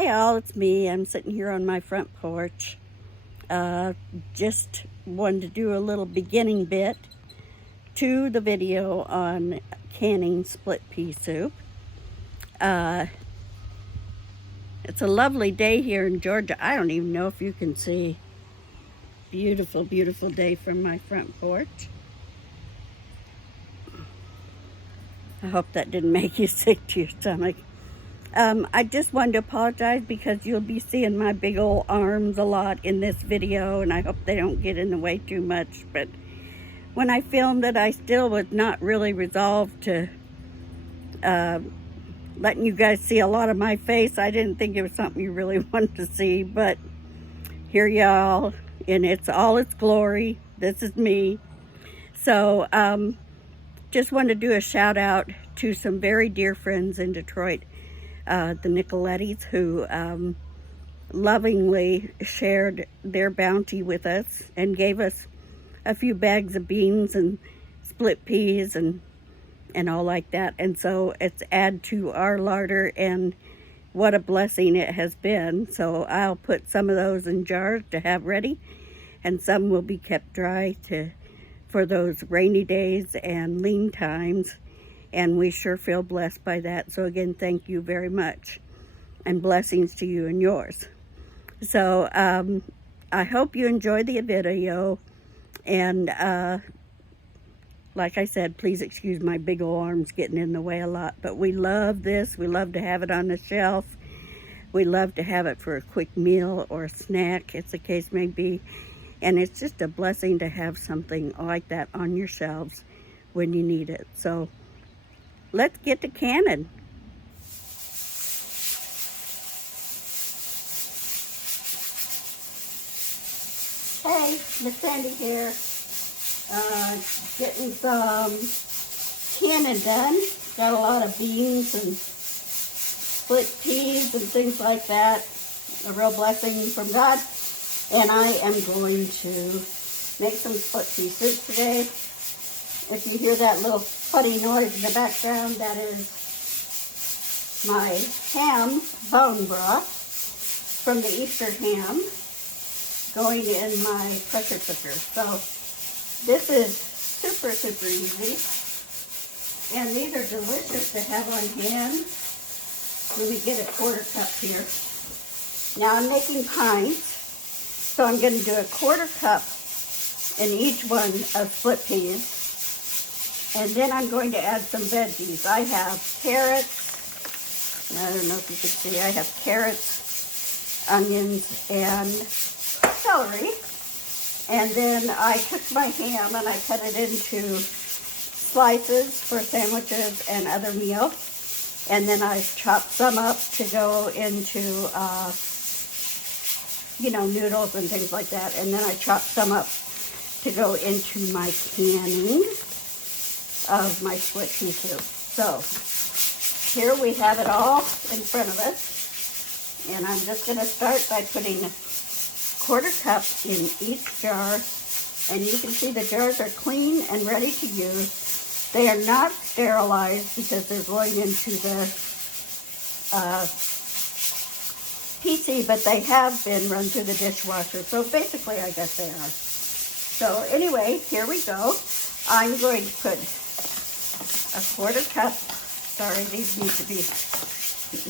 Hey all, it's me. I'm sitting here on my front porch. Just wanted to do a little beginning bit to the video on canning split pea soup. It's a lovely day here in Georgia. I don't even know if you can see. Beautiful, beautiful day from my front porch. I hope that didn't make you sick to your stomach. I just wanted to apologize because you'll be seeing my big old arms a lot in this video, and I hope they don't get in the way too much. But when I filmed it, I still was not really resolved to letting you guys see a lot of my face. I didn't think it was something you really wanted to see, but here y'all, in all its glory. This is me. So just wanted to do a shout out to some very dear friends in Detroit, the Nicolettis, who lovingly shared their bounty with us and gave us a few bags of beans and split peas and all like that. And so it's add to our larder, and what a blessing it has been. So I'll put some of those in jars to have ready, and some will be kept dry for those rainy days and lean times. And we sure feel blessed by that. So again, thank you very much, and blessings to you and yours. So I hope you enjoyed the video, and like I said, please excuse my big old arms getting in the way a lot, but we love this. We love to have it on the shelf. We love to have it for a quick meal or a snack, as the case may be. And it's just a blessing to have something like that on your shelves when you need it. So let's get to canning. Hey, Miss Sandy here. Getting some canning done. Got a lot of beans and split peas and things like that. A real blessing from God. And I am going to make some split pea soup today. If you hear that little funny noise in the background, that is my ham bone broth from the Easter ham going in my pressure cooker. So this is super, super easy. And these are delicious to have on hand. Let me get a quarter cup here. Now I'm making pints, so I'm going to do a quarter cup in each one of split peas. And then I'm going to add some veggies. I have carrots. I don't know if you can see. I have carrots, onions, and celery. And then I took my ham and I cut it into slices for sandwiches and other meals. And then I chopped some up to go into, noodles and things like that. And then I chopped some up to go into my canning of my split pea soup. So here we have it all in front of us, and I'm just going to start by putting a quarter cup in each jar, and you can see the jars are clean and ready to use. They are not sterilized because they're going into the PC, but they have been run through the dishwasher, so basically I guess they are. So anyway, here we go. I'm going to put a quarter cup. Sorry, these need to be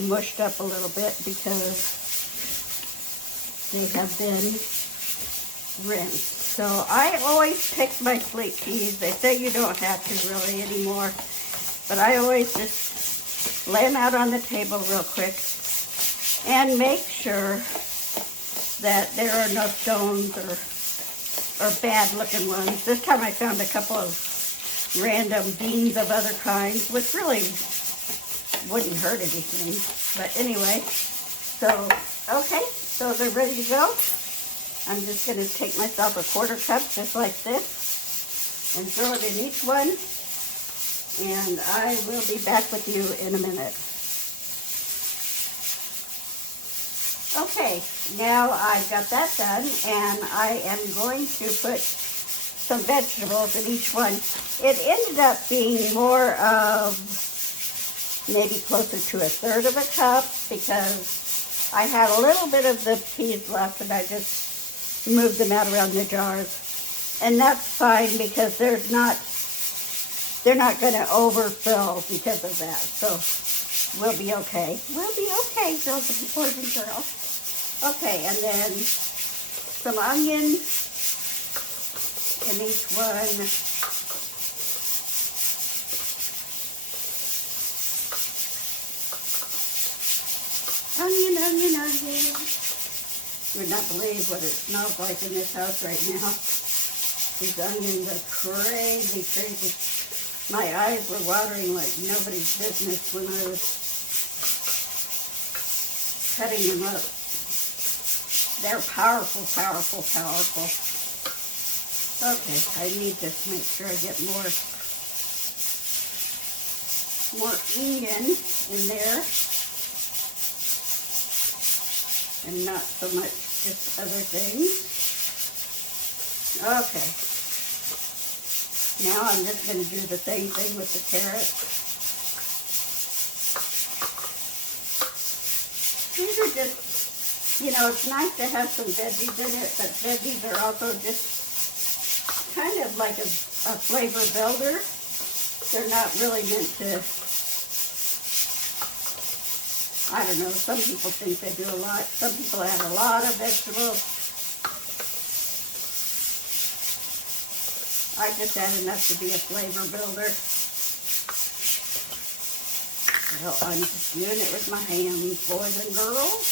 mushed up a little bit because they have been rinsed. So I always pick my split peas. They say you don't have to really anymore, but I always just lay them out on the table real quick and make sure that there are no stones or bad looking ones. This time I found a couple of random beans of other kinds, which really wouldn't hurt anything. But anyway, so, okay, so they're ready to go. I'm just going to take myself a quarter cup just like this and throw it in each one. And I will be back with you in a minute. Okay, now I've got that done, and I am going to put some vegetables in each one. It ended up being more of maybe closer to a third of a cup because I had a little bit of the peas left, and I just moved them out around the jars. And that's fine because they're not going to overfill because of that. So we'll be okay. We'll be okay, girls and boys and girls. Okay, and then some onion in each one. Onion, onion, onion. You would not believe what it smells like in this house right now. These onions are crazy, crazy. My eyes were watering like nobody's business when I was cutting them up. They're powerful, powerful, powerful. Okay, I need to make sure I get more onion in there. And not so much just other things. Okay. Now I'm just going to do the same thing with the carrots. These are just, you know, it's nice to have some veggies in it, but veggies are also just kind of like a flavor builder. They're not really meant to, I don't know, some people think they do a lot. Some people add a lot of vegetables. I just add enough to be a flavor builder. Well, I'm just doing it with my hands, boys and girls.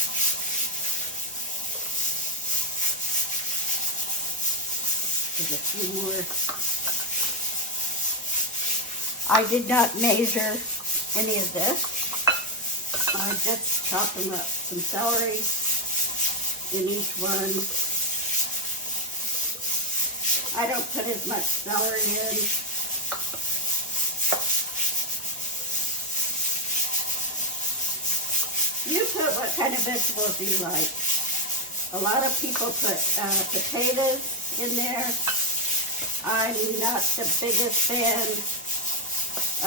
There's a few more. I did not measure any of this. I just chop them up. Some celery in each one. I don't put as much celery in. You put what kind of vegetables you like. A lot of people put potatoes in there. I'm not the biggest fan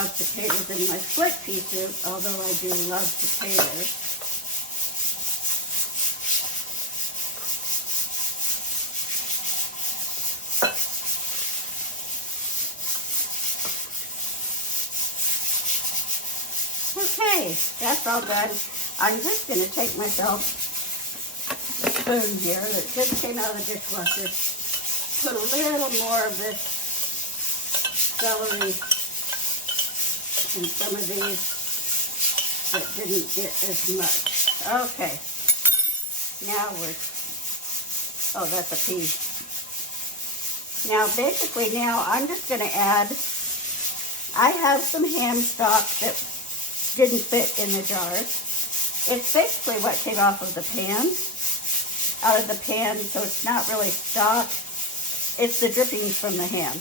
of potatoes in my split pea soup, although I do love potatoes. Okay, that's all done. I'm just going to take myself a spoon here that just came out of the dishwasher. Put a little more of this celery in some of these that didn't get as much. Okay, now oh, that's a pea. Now basically I'm just going to add, I have some ham stock that didn't fit in the jars. It's basically what came off of the pan, out of the pan, so it's not really stock. It's the drippings from the ham.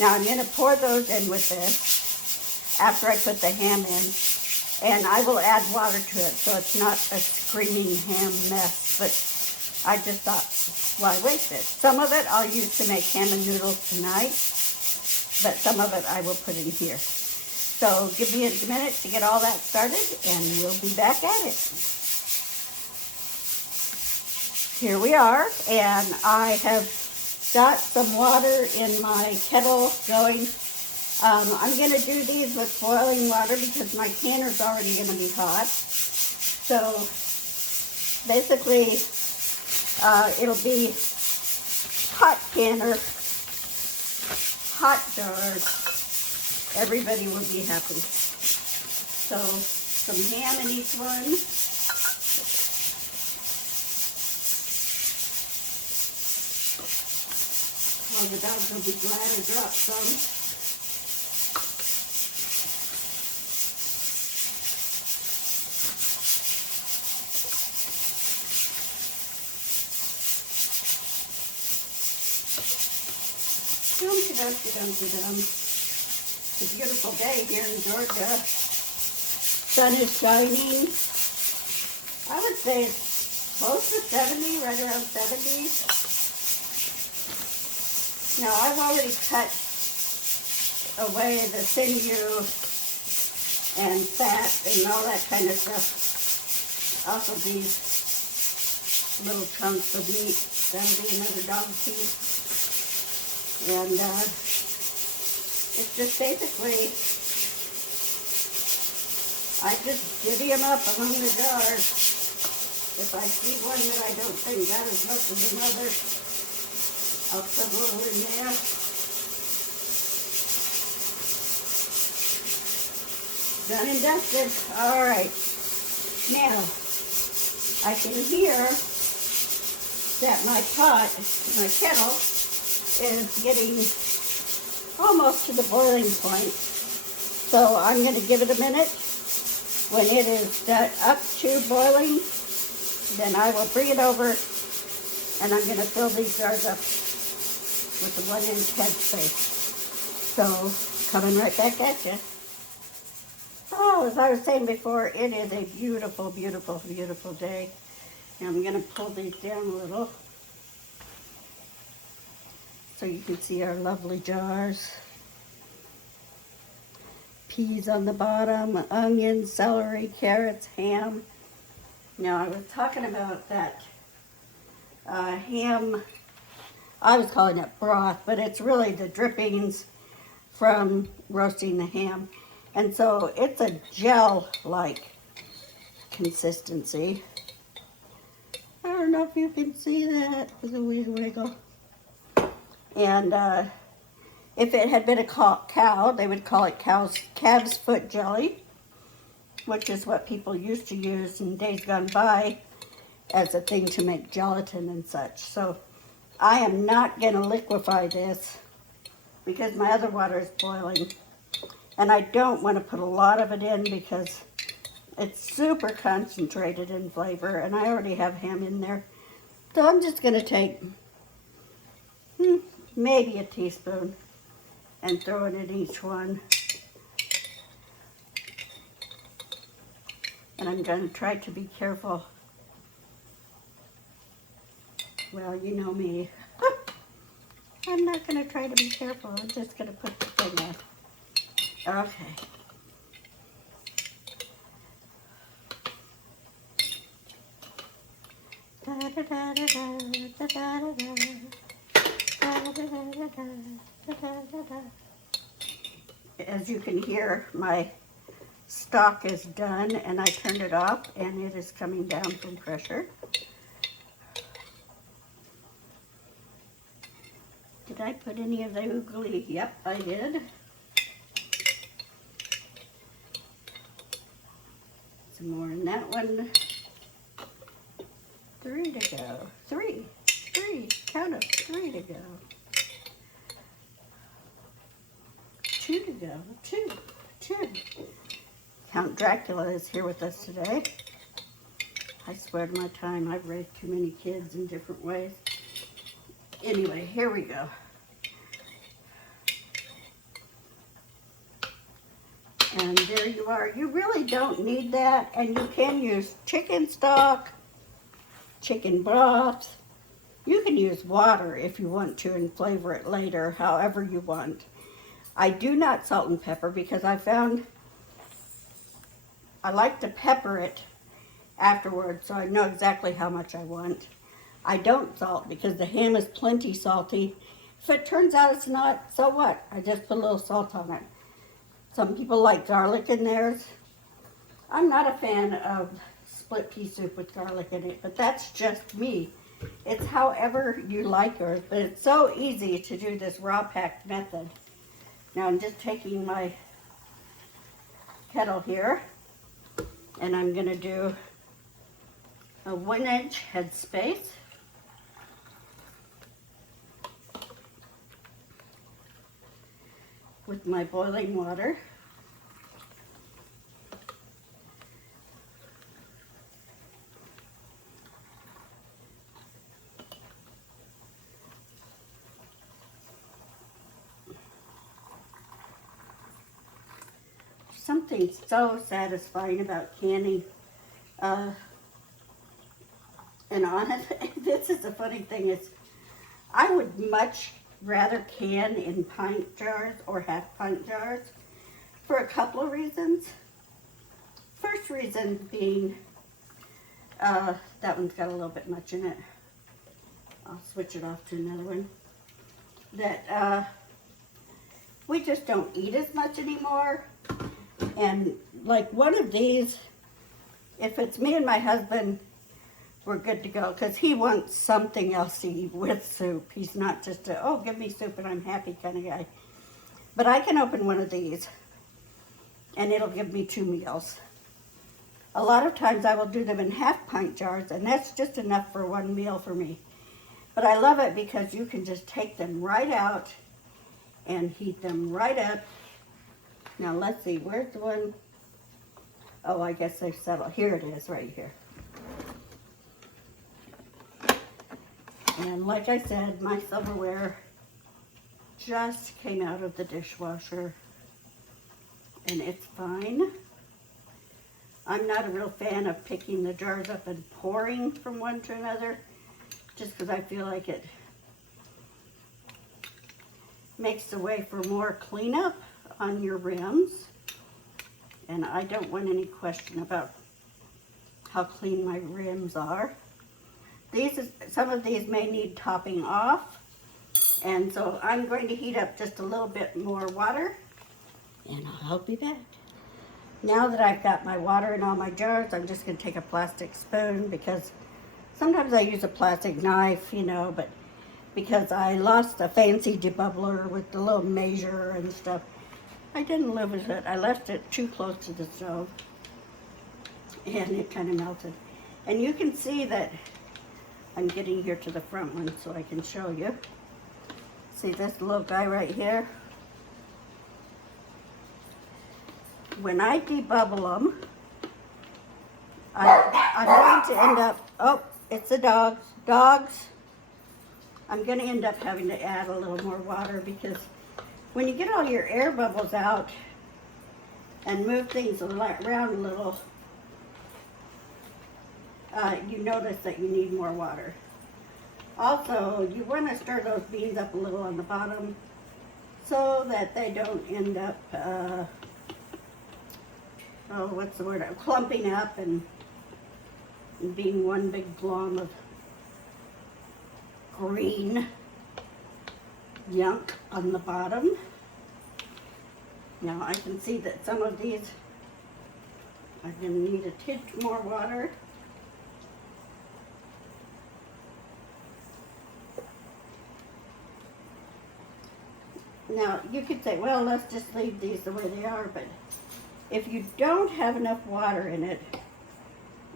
Now I'm going to pour those in with this after I put the ham in, and I will add water to it so it's not a screaming ham mess, but I just thought, why waste it? Some of it I'll use to make ham and noodles tonight, but some of it I will put in here. So give me a minute to get all that started, and we'll be back at it. Here we are, and I have got some water in my kettle going. I'm going to do these with boiling water because my canner's already going to be hot. So basically, it'll be hot canner, hot jars. Everybody will be happy. So some ham in each one. Oh, the dogs will be glad I dropped some. Dum-de-dum-de-dum-de-dum. It's a beautiful day here in Georgia. Sun is shining. I would say it's close to 70, right around 70. Now I've already cut away the sinew and fat and all that kind of stuff off of these little chunks of meat. That'll be another dog piece. And it's just basically, I just divvy them up among the jars. If I see one that I don't think got as much as another, I'll put a little in there. Done and dusted. All right. Now, I can hear that my pot, my kettle, is getting almost to the boiling point. So I'm going to give it a minute. When it is up to boiling, then I will bring it over and I'm going to fill these jars up with the 1-inch headspace. So, coming right back at you. Oh, as I was saying before, it is a beautiful, beautiful, beautiful day. And I'm going to pull these down a little so you can see our lovely jars. Peas on the bottom, onions, celery, carrots, ham. Now, I was talking about that ham. I was calling it broth, but it's really the drippings from roasting the ham. And so it's a gel-like consistency. I don't know if you can see that with a wee wiggle. And if it had been a cow, they would call it calf's foot jelly, which is what people used to use in days gone by as a thing to make gelatin and such. So I am not going to liquefy this because my other water is boiling. And I don't want to put a lot of it in because it's super concentrated in flavor, and I already have ham in there. So I'm just going to take maybe a teaspoon and throw it in each one. And I'm going to try to be careful. Well, you know me. I'm not going to try to be careful. I'm just going to put the thing in. Okay. As you can hear, my stock is done and I turned it off and it is coming down from pressure. Did I put any of the oogly? Yep, I did. Some more in that one. 3 to go. 3. Count up. 3 to go. 2 to go. 2. Count Dracula is here with us today. I swear to my time, I've raised too many kids in different ways. Anyway, here we go. And there you are. You really don't need that, and you can use chicken stock, chicken broth. You can use water if you want to and flavor it later, however you want. I do not salt and pepper because I found I like to pepper it afterwards so I know exactly how much I want. I don't salt because the ham is plenty salty. If it turns out it's not, so what? I just put a little salt on it. Some people like garlic in theirs. I'm not a fan of split pea soup with garlic in it, but that's just me. It's however you like yours, but it's so easy to do this raw packed method. Now I'm just taking my kettle here, and I'm going to do a 1-inch headspace. With my boiling water. Something so satisfying about canning. And honestly, this is the funny thing is, I would much rather can in pint jars or half-pint jars for a couple of reasons. First reason being that one's got a little bit much in it. I'll switch it off to another one. That we just don't eat as much anymore. And like one of these, if it's me and my husband, we're good to go, because he wants something else to eat with soup. He's not just a, oh, give me soup and I'm happy kind of guy. But I can open one of these and it'll give me 2 meals. A lot of times I will do them in half-pint jars, and that's just enough for 1 meal for me. But I love it because you can just take them right out and heat them right up. Now let's see, where's the one? Oh, I guess they've settled. Here it is, right here. And like I said, my silverware just came out of the dishwasher and it's fine. I'm not a real fan of picking the jars up and pouring from one to another, just because I feel like it makes the way for more cleanup on your rims. And I don't want any question about how clean my rims are. Some of these may need topping off, and so I'm going to heat up just a little bit more water, and I'll be back. Now that I've got my water in all my jars, I'm just going to take a plastic spoon, because sometimes I use a plastic knife, you know, but because I lost a fancy debubbler with the little measure and stuff, I didn't live with it. I left it too close to the stove, and it kind of melted. And you can see that I'm getting here to the front one so I can show you. See this little guy right here? When I debubble them, I'm going to end up, oh, it's the dogs. Dogs, I'm going to end up having to add a little more water, because when you get all your air bubbles out and move things around a little, you notice that you need more water. Also, you want to stir those beans up a little on the bottom so that they don't end up, oh, what's the word, clumping up and being one big glom of green yunk on the bottom. Now I can see that some of these are going to need a tinge more water. Now you could say, well, let's just leave these the way they are, but if you don't have enough water in it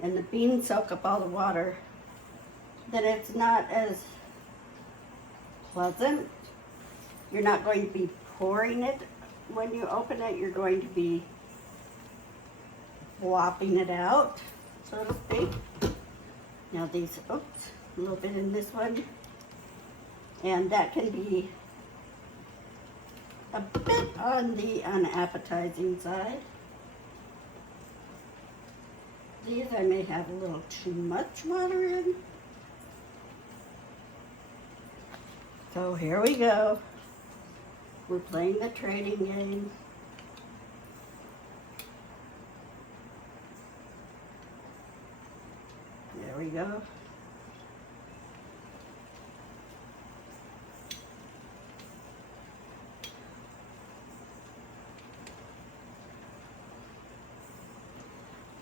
and the beans soak up all the water, then it's not as pleasant. You're not going to be pouring it when you open it. You're going to be whopping it out, so to speak. Now these, oops, a little bit in this one. And that can be a bit on the unappetizing side. These I may have a little too much water in. So here we go. We're playing the trading game. There we go.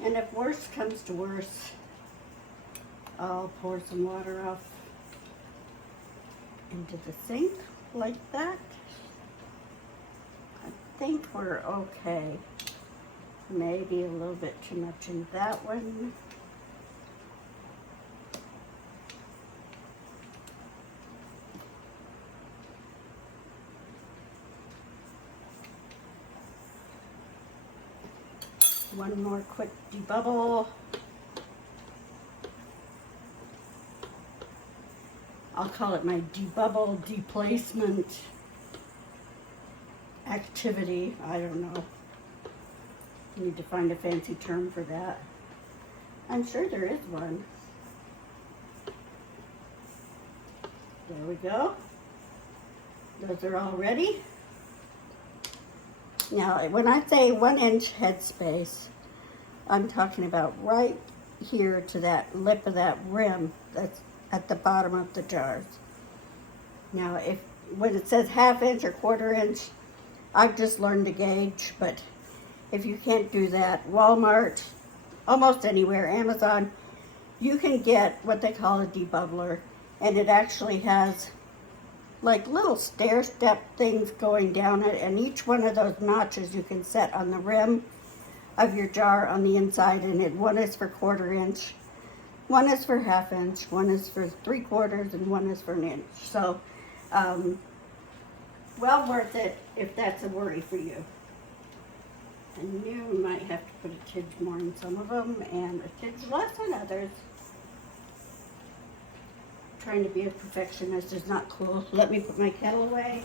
And if worse comes to worse, I'll pour some water off into the sink like that. I think we're okay. Maybe a little bit too much in that one. One more quick debubble. I'll call it my debubble deplacement activity. I don't know. I need to find a fancy term for that. I'm sure there is one. There we go. Those are all ready. Now, when I say 1 inch headspace, I'm talking about right here to that lip of that rim that's at the bottom of the jars. Now, when it says 1/2 inch or 1/4 inch, I've just learned to gauge, but if you can't do that, Walmart, almost anywhere, Amazon, you can get what they call a debubbler, and it actually has like little stair step things going down it, and each one of those notches you can set on the rim of your jar on the inside, and one is for 1/4 inch, one is for 1/2 inch, one is for 3/4, and one is for 1 inch. So, well worth it if that's a worry for you. I knew we might have to put a tidge more in some of them and a tidge less in others. Trying to be a perfectionist is not cool. Let me put my kettle away.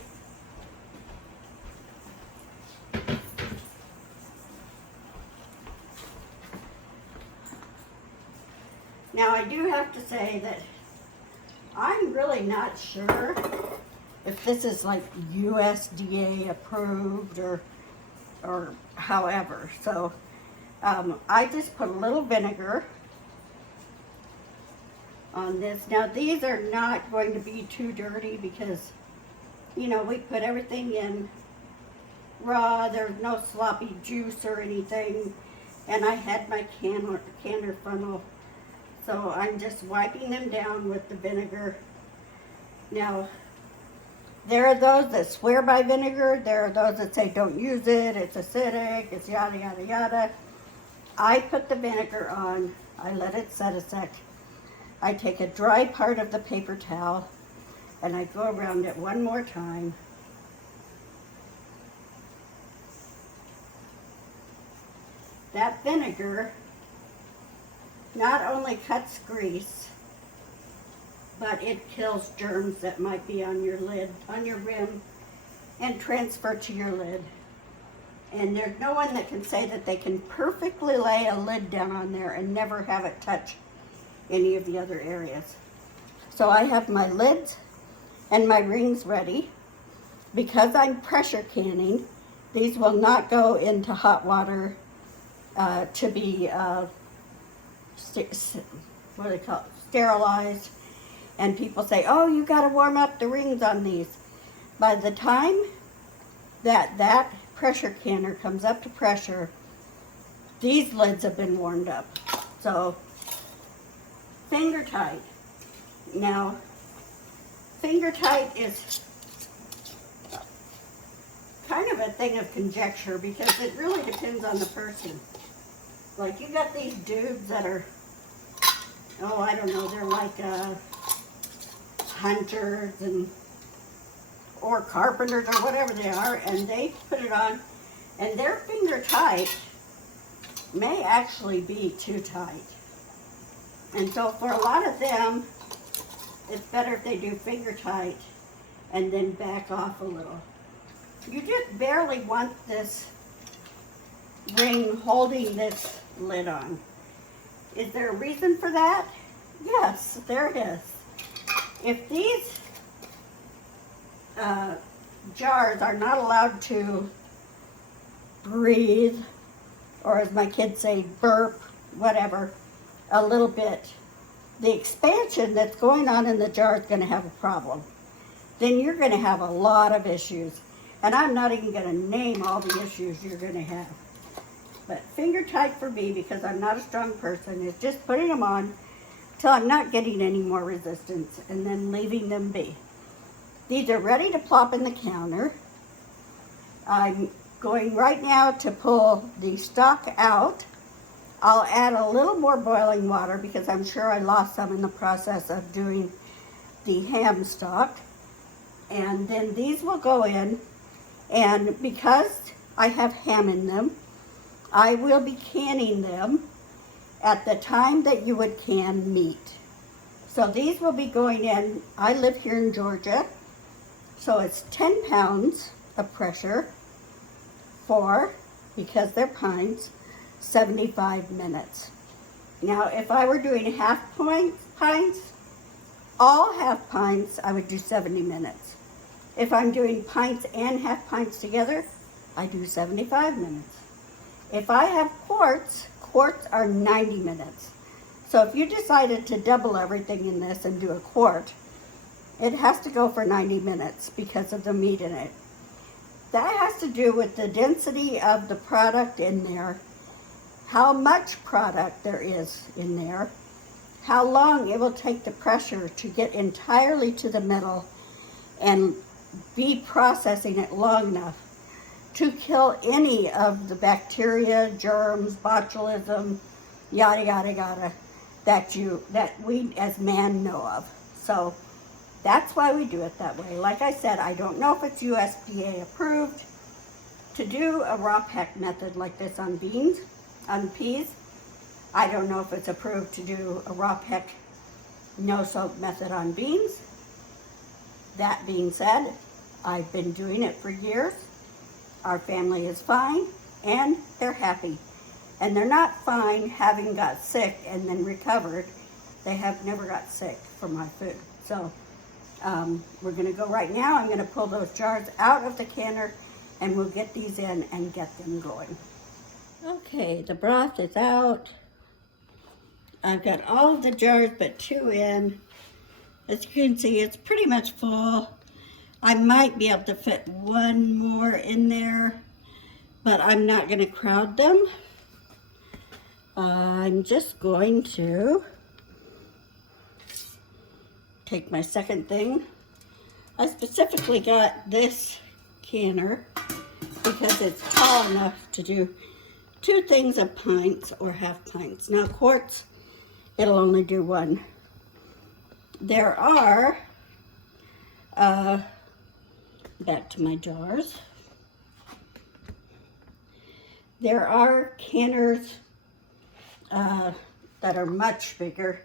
Now I do have to say that I'm really not sure if this is like USDA approved or however. So I just put a little vinegar on this. Now these are not going to be too dirty because, you know, we put everything in raw. There's no sloppy juice or anything. And I had my canner funnel. So I'm just wiping them down with the vinegar. Now, there are those that swear by vinegar. There are those that say don't use it, it's acidic, it's yada, yada, yada. I put the vinegar on, I let it set a sec. I take a dry part of the paper towel and I go around it one more time. That vinegar not only cuts grease, but it kills germs that might be on your lid, on your rim, and transfer to your lid. And there's no one that can say that they can perfectly lay a lid down on there and never have it touch any of the other areas. So I have my lids and my rings ready. Because I'm pressure canning, these will not go into hot water to be what do they call it? Sterilized. And people say, oh, you got to warm up the rings on these. By the time that pressure canner comes up to pressure, these lids have been warmed up. So, finger tight. Now, finger tight is kind of a thing of conjecture because it really depends on the person. Like, you got these dudes that are, oh, I don't know, they're like hunters or carpenters or whatever they are, and they put it on, and their finger tight may actually be too tight. And so for a lot of them, it's better if they do finger tight and then back off a little. You just barely want this ring holding this lid on. Is there a reason for that? Yes, there is. If these jars are not allowed to breathe, or as my kids say, burp, whatever, a little bit, the expansion that's going on in the jar is going to have a problem. Then you're going to have a lot of issues. And I'm not even going to name all the issues you're going to have. But finger tight for me, because I'm not a strong person, is just putting them on till I'm not getting any more resistance and then leaving them be. These are ready to plop in the counter. I'm going right now to pull the stock out. I'll add a little more boiling water because I'm sure I lost some in the process of doing the ham stock. And then these will go in, and because I have ham in them, I will be canning them at the time that you would can meat. So these will be going in. I live here in Georgia, so it's 10 pounds of pressure for, because they're pints, 75 minutes. Now, if I were doing half pints, all half pints, I would do 70 minutes. If I'm doing pints and half pints together, I do 75 minutes. If I have quarts are 90 minutes. So if you decided to double everything in this and do a quart, it has to go for 90 minutes because of the meat in it. That has to do with the density of the product in there, how much product there is in there, how long it will take the pressure to get entirely to the middle and be processing it long enough to kill any of the bacteria, germs, botulism, yada, yada, yada, that we as man know of. So that's why we do it that way. Like I said, I don't know if it's USDA approved to do a raw peck method like this on beans, on peas. I don't know if it's approved to do a raw peck no soak method on beans. That being said, I've been doing it for years. Our family is fine and they're happy. And they're not fine having got sick and then recovered. They have never got sick from my food. So we're gonna go right now. I'm gonna pull those jars out of the canner and we'll get these in and get them going. Okay, the broth is out. I've got all of the jars but 2 in. As you can see, it's pretty much full. I might be able to fit 1 more in there, but I'm not gonna crowd them. I'm just going to take my second thing. I specifically got this canner because it's tall enough to do 2 things of pints or half pints. Now quarts, it'll only do 1. There are, back to my jars, there are canners that are much bigger,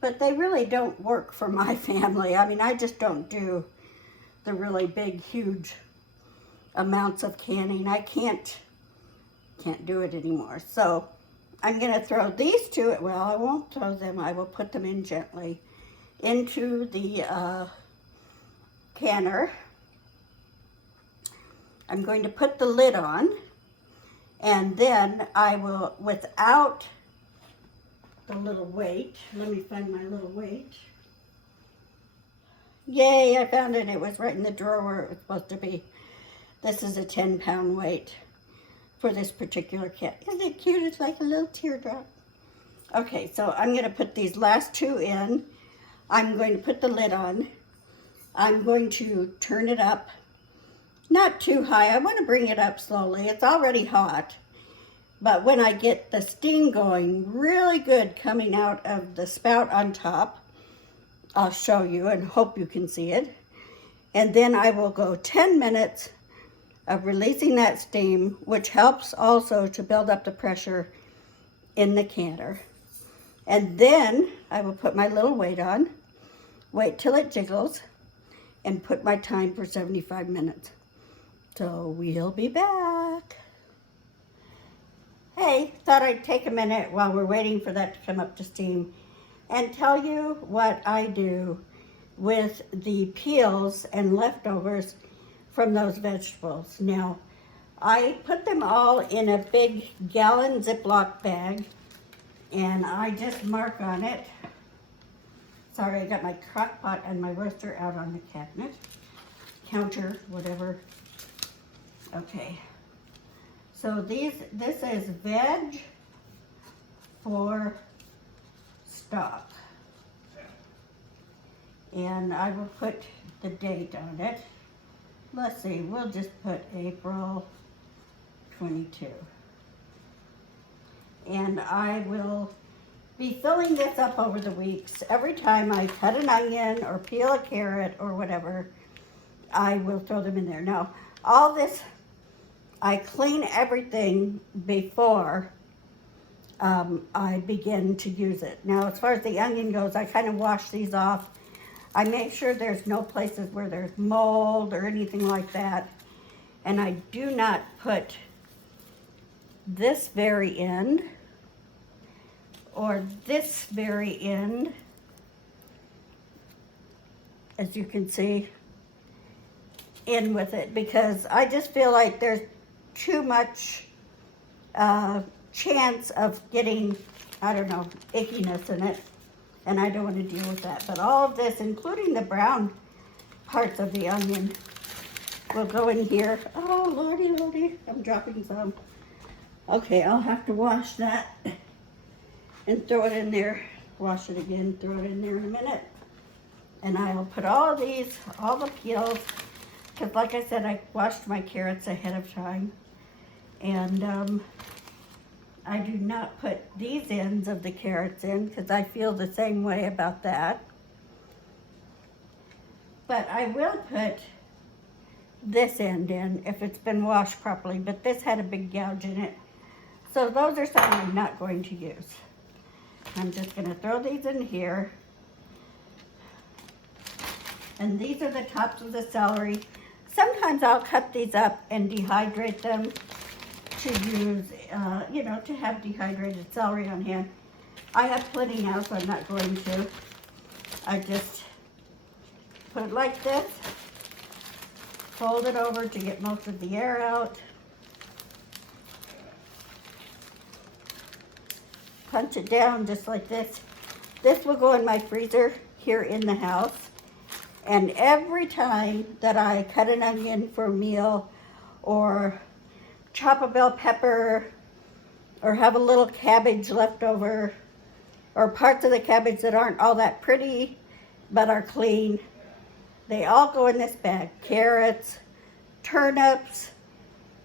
but they really don't work for my family. I mean, I just don't do the really big, huge amounts of canning. I can't do it anymore. So I'm gonna throw these 2, well, I won't throw them, I will put them in gently into the canner. I'm going to put the lid on, and then I will, without the little weight, let me find my little weight. Yay, I found it. It was right in the drawer where it was supposed to be. This is a 10-pound weight for this particular cat. Isn't it cute? It's like a little teardrop. Okay, so I'm going to put these last 2 in. I'm going to put the lid on. I'm going to turn it up. Not too high. I want to bring it up slowly. It's already hot. But when I get the steam going really good coming out of the spout on top, I'll show you and hope you can see it. And then I will go 10 minutes of releasing that steam, which helps also to build up the pressure in the canner. And then I will put my little weight on, wait till it jiggles, and put my time for 75 minutes. So we'll be back. Hey, thought I'd take a minute while we're waiting for that to come up to steam and tell you what I do with the peels and leftovers from those vegetables. Now, I put them all in a big gallon Ziploc bag, and I just mark on it. Sorry, I got my crock pot and my roaster out on the cabinet, counter, whatever. Okay, so this is veg for stock, and I will put the date on it. Let's see, we'll just put April 22. And I will be filling this up over the weeks. Every time I cut an onion or peel a carrot or whatever, I will throw them in there. Now, all this, I clean everything before I begin to use it. Now, as far as the onion goes, I kind of wash these off. I make sure there's no places where there's mold or anything like that. And I do not put this very end or this very end, as you can see, in with it, because I just feel like there's too much chance of getting I don't know, ickiness in it. And I don't want to deal with that. But all of this, including the brown parts of the onion, will go in here. Oh, lordy, lordy, I'm dropping some. Okay, I'll have to wash that and throw it in there. Wash it again, throw it in there in a minute. And I'll put all these, all the peels, because like I said, I washed my carrots ahead of time. And I do not put these ends of the carrots in because I feel the same way about that. But I will put this end in if it's been washed properly, but this had a big gouge in it. So those are some I'm not going to use. I'm just going to throw these in here. And these are the tops of the celery. Sometimes I'll cut these up and dehydrate them to use, you know, to have dehydrated celery on hand. I have plenty now, so I'm not going to. I just put it like this, fold it over to get most of the air out, punch it down just like this. This will go in my freezer here in the house. And every time that I cut an onion for a meal or chop a bell pepper or have a little cabbage left over or parts of the cabbage that aren't all that pretty but are clean, they all go in this bag. Carrots, turnips,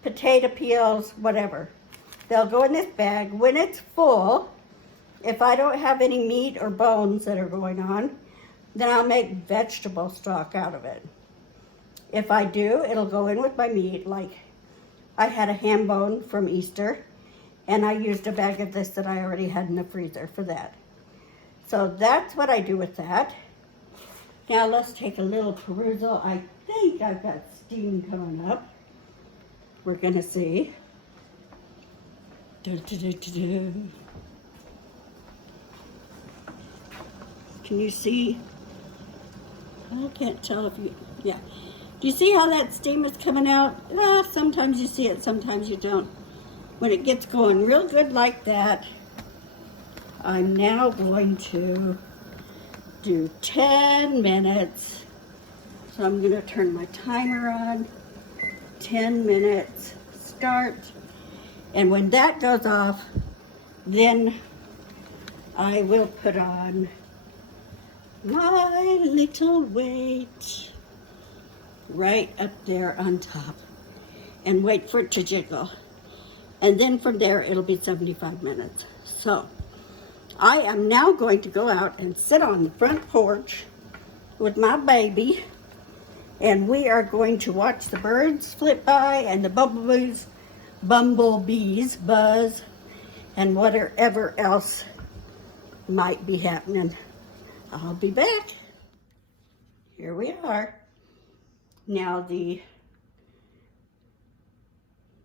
potato peels, whatever. They'll go in this bag. When it's full, if I don't have any meat or bones that are going on, then I'll make vegetable stock out of it. If I do, it'll go in with my meat. Like I had a ham bone from Easter, and I used a bag of this that I already had in the freezer for that. So that's what I do with that. Now let's take a little perusal. I think I've got steam coming up. We're gonna see. Can you see? I can't tell if you, yeah. Do you see how that steam is coming out? Well, sometimes you see it, sometimes you don't. When it gets going real good like that, I'm now going to do 10 minutes. So I'm gonna turn my timer on. 10 minutes, start. And when that goes off, then I will put on my little weight right up there on top and wait for it to jiggle. And then from there, it'll be 75 minutes. So I am now going to go out and sit on the front porch with my baby, and we are going to watch the birds flip by and the bumblebees buzz and whatever else might be happening. I'll be back. Here we are. Now the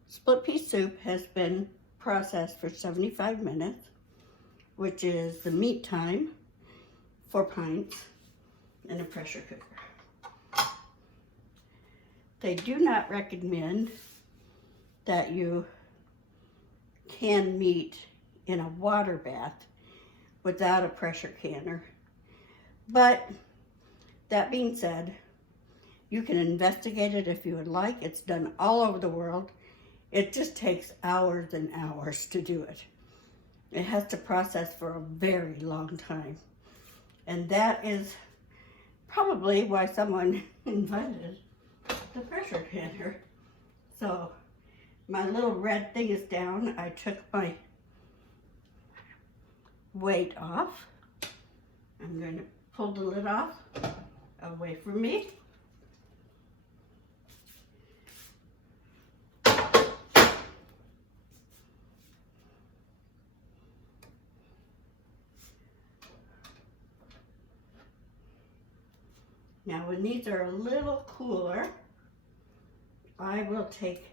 split pea soup has been processed for 75 minutes, which is the meat time, 4 pints, in a pressure cooker. They do not recommend that you can meat in a water bath without a pressure canner. But that being said, you can investigate it if you would like. It's done all over the world. It just takes hours and hours to do it. It has to process for a very long time. And that is probably why someone invented the pressure canner. So my little red thing is down. I took my weight off. I'm going to pull the lid off away from me. Now when these are a little cooler, I will take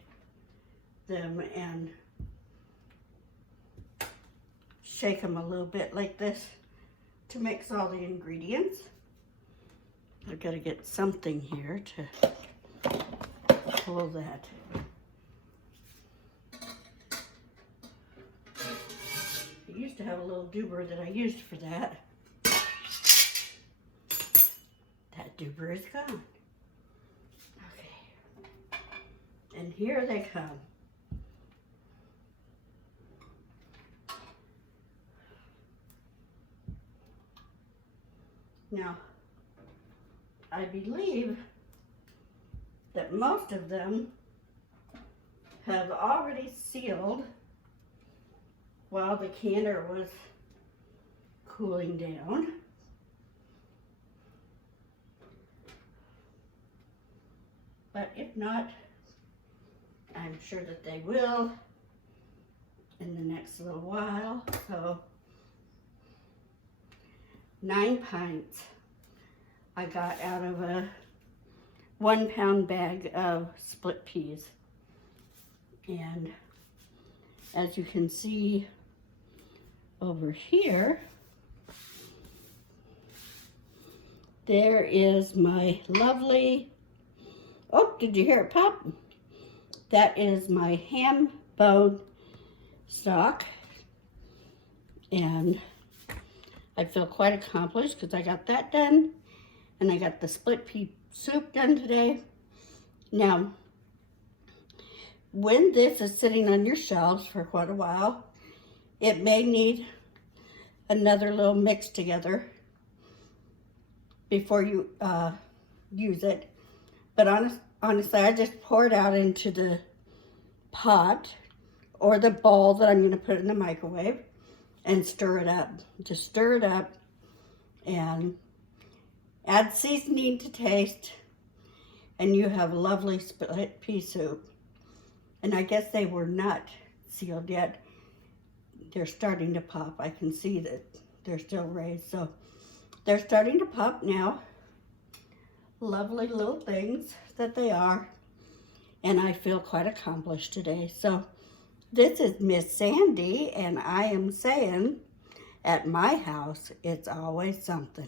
them and shake them a little bit like this to mix all the ingredients. I've got to get something here to pull that. It used to have a little doober that I used for that. That doober is gone. Okay. And here they come. Now, I believe that most of them have already sealed while the canner was cooling down. But if not, I'm sure that they will in the next little while. So 9 pints I got out of a 1 pound bag of split peas. And as you can see over here, there is my lovely, oh, did you hear it pop? That is my ham bone stock. And I feel quite accomplished because I got that done. And I got the split pea soup done today. Now, when this is sitting on your shelves for quite a while, it may need another little mix together before you use it. But honestly, I just pour it out into the pot or the bowl that I'm going to put in the microwave and stir it up. Just stir it up and add seasoning to taste, and you have a lovely split pea soup. And I guess they were not sealed yet. They're starting to pop. I can see that they're still raised. So they're starting to pop now. Lovely little things that they are. And I feel quite accomplished today. So this is Miss Sandy, and I am saying, at my house, it's always something.